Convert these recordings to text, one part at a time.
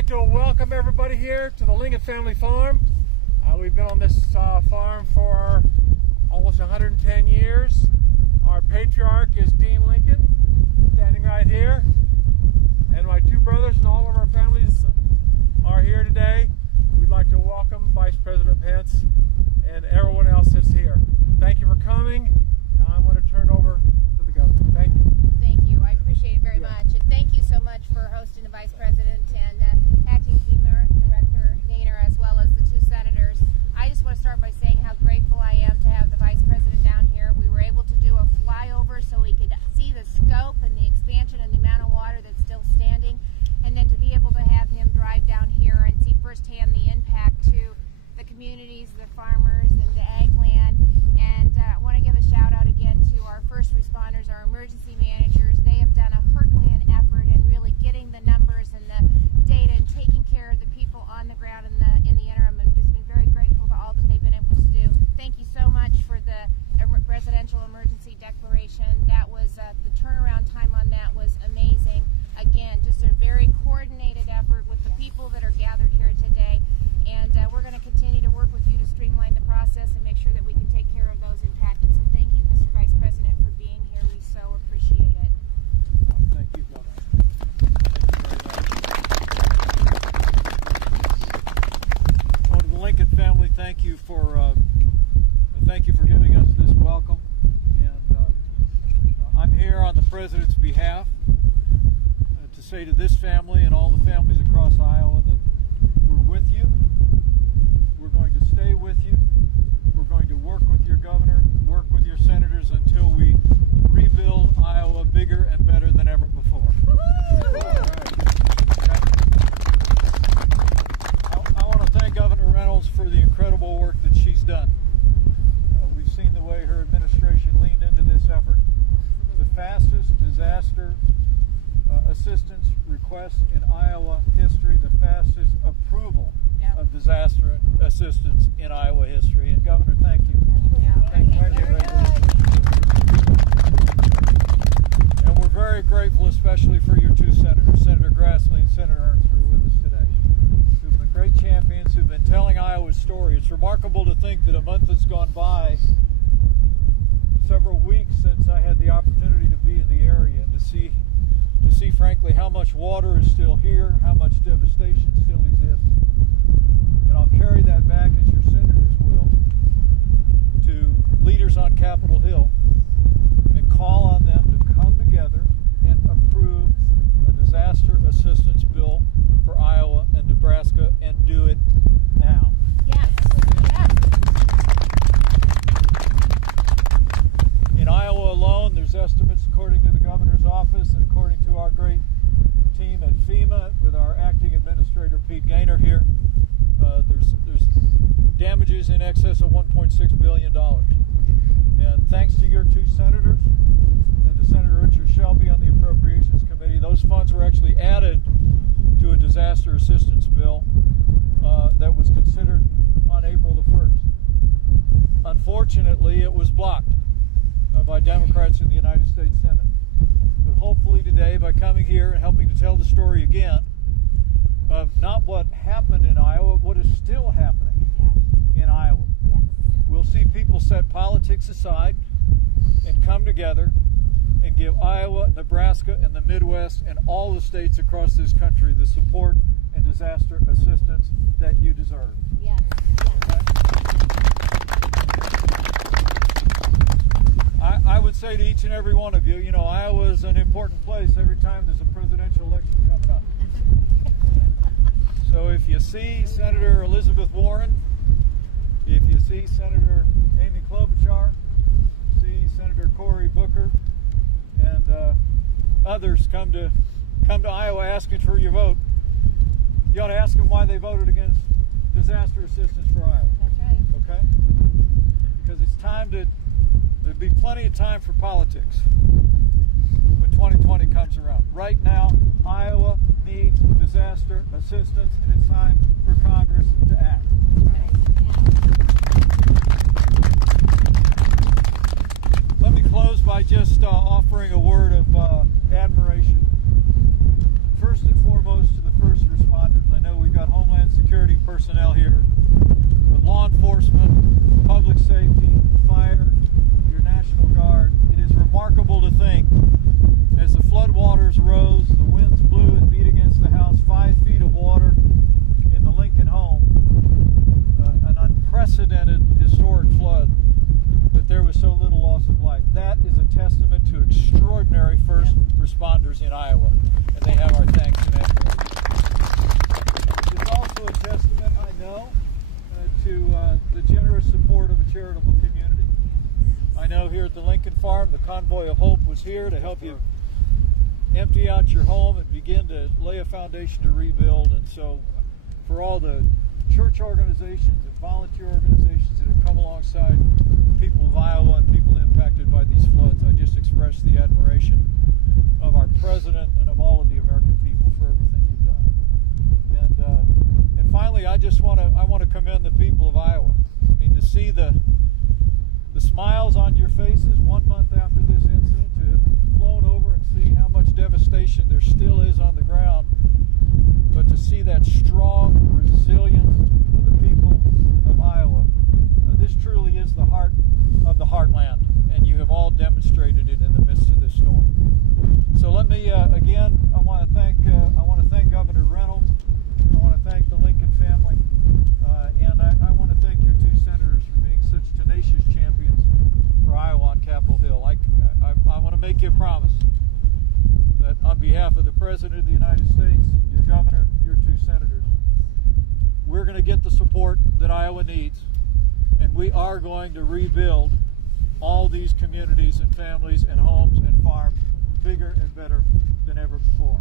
like to welcome everybody here to the Lincoln Family Farm. We've been on this farm for almost 110 years. Our patriarch is Dean Lincoln, standing right here. And my two brothers and all of our families are here today. We'd like to welcome Vice President Pence and everyone else that's here. Thank you for coming. I'm going to turn over to the governor. Thank you. Thank you. I appreciate it very much. And thank you so much for hosting the Vice President and Acting FEMA Director Gaynor, as well as the two senators. I just want to start by saying how grateful I am to have the Vice President down here. We were able to do a flyover so we could see the scope and the expansion and the amount of water that's still standing, and then to be able to have him drive down here and see firsthand the impact to the communities, the farmers, and the ag land. And I want to give a shout out again to our first responders, our emergency managers. They have done a Herculean effort in really getting the numbers and the data and taking care of the people on the ground in the interim. I've just been very grateful to all that they've been able to do. Thank you so much for the residential emergency declaration. That was the turnaround time on that was amazing. Again, just a very coordinated effort with the people that are gathered here today. And we're going to continue to work with you to streamline the process and make sure that we can take care of those impacted. So thank you, Mr. Vice President, for being here. We so appreciate it. Thank you, Governor. Well, to the Lincoln family, thank you for giving us this welcome. And I'm here on the President's behalf to say to this family and all the families across Iowa that we're with you. We're going to stay with you. We're going to work with your governor, work with your senators until we rebuild Iowa bigger and better than ever before. All right. I want to thank Governor Reynolds for the incredible work that she's done. We've seen the way her administration leaned into this effort. The fastest disaster assistance request in Iowa history, the fastest approval of disaster assistance in Iowa history. And Governor, thank you. Thank you. And we're very grateful, especially for your two senators, Senator Grassley and Senator Ernst, who are with us today, who've been great champions, who've been telling Iowa's story. It's remarkable to think that a month has gone by, several weeks since I had the opportunity to be in the area and to see frankly how much water is still here, how much devastation still exists. And I'll carry that back, as your senators will, to leaders on Capitol Hill and call on them to come together and approve a disaster assistance bill for Iowa and Nebraska, and do it now. Yes. Yes. In Iowa alone, there's estimates, according to the governor's office and according to our great team at FEMA with our acting administrator Pete Gaynor here, there's damages in excess of $1.6 billion. And thanks to your two senators and to Senator Richard Shelby on the Appropriations Committee, those funds were actually added to a disaster assistance bill that was considered on April the 1st. Unfortunately, it was blocked by Democrats in the United States Senate. But hopefully today, by coming here and helping to tell the story again of not what happened in Iowa, what is still happening in Iowa, we'll see people set politics aside and come together and give Iowa, Nebraska, and the Midwest and all the states across this country the support and disaster assistance that you deserve. Yes. Okay? I would say to each and every one of you, you know, Iowa is an important place every time there's a presidential election coming up. So if you see Senator Elizabeth Warren, if you see Senator Amy Klobuchar, see Senator Cory Booker, and others come to Iowa asking for your vote, you ought to ask them why they voted against disaster assistance for Iowa. That's right. Okay? Because it's time to. There'll be plenty of time for politics when 2020 comes around. Right now, Iowa needs disaster assistance, and it's time for Congress to act. Let me close by just offering a word of admiration. first and foremost to the first responders. I know we've got Homeland Security personnel here, but law enforcement, public safety, fire, your National Guard. It is remarkable to think, as the floodwaters rose, the winds blew and beat against the house, 5 feet of water in the Lincoln home, an unprecedented historic flood, that there was so little loss of life. That is a testament to extraordinary first responders in Iowa, and they have our thanks and admiration. It's also a testament, I know, to the generous support of a charitable community. I know here at the Lincoln Farm, the Convoy of Hope was here to help you empty out your home and begin to lay a foundation to rebuild. And so for all the church organizations and volunteer organizations that have come alongside people of Iowa and people impacted by these floods, I just express the admiration of our president and of all of the American people for everything you've done. And finally, I want to commend the people of Iowa. I mean, to see the smiles on your faces 1 month after this incident, to have flown over and see how much devastation there still is on the ground, but to see that strong resilience of the people of Iowa. This truly is the heart of the heartland, and you have all demonstrated it in the midst of this storm. So let me again, I want to thank Governor Reynolds. I want to thank the Lincoln family, and I want to thank your two senators for being such tenacious champions for Iowa on Capitol Hill. I want to make you a promise that on behalf of the President of the United States, your governor, your two senators, we're going to get the support that Iowa needs, and we are going to rebuild all these communities and families and homes and farms bigger and better than ever before.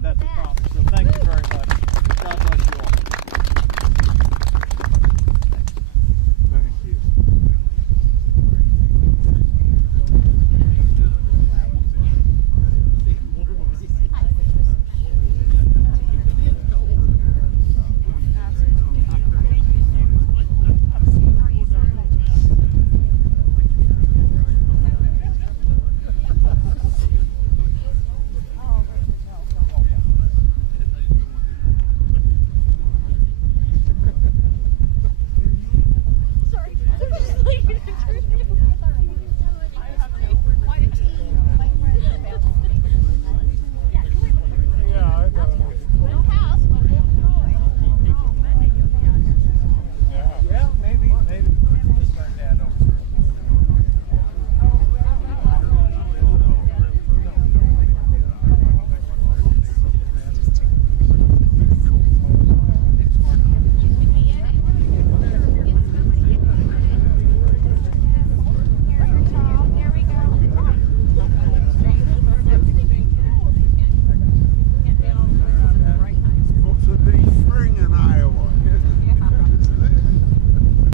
That's a promise. So thank you very much. God bless you all.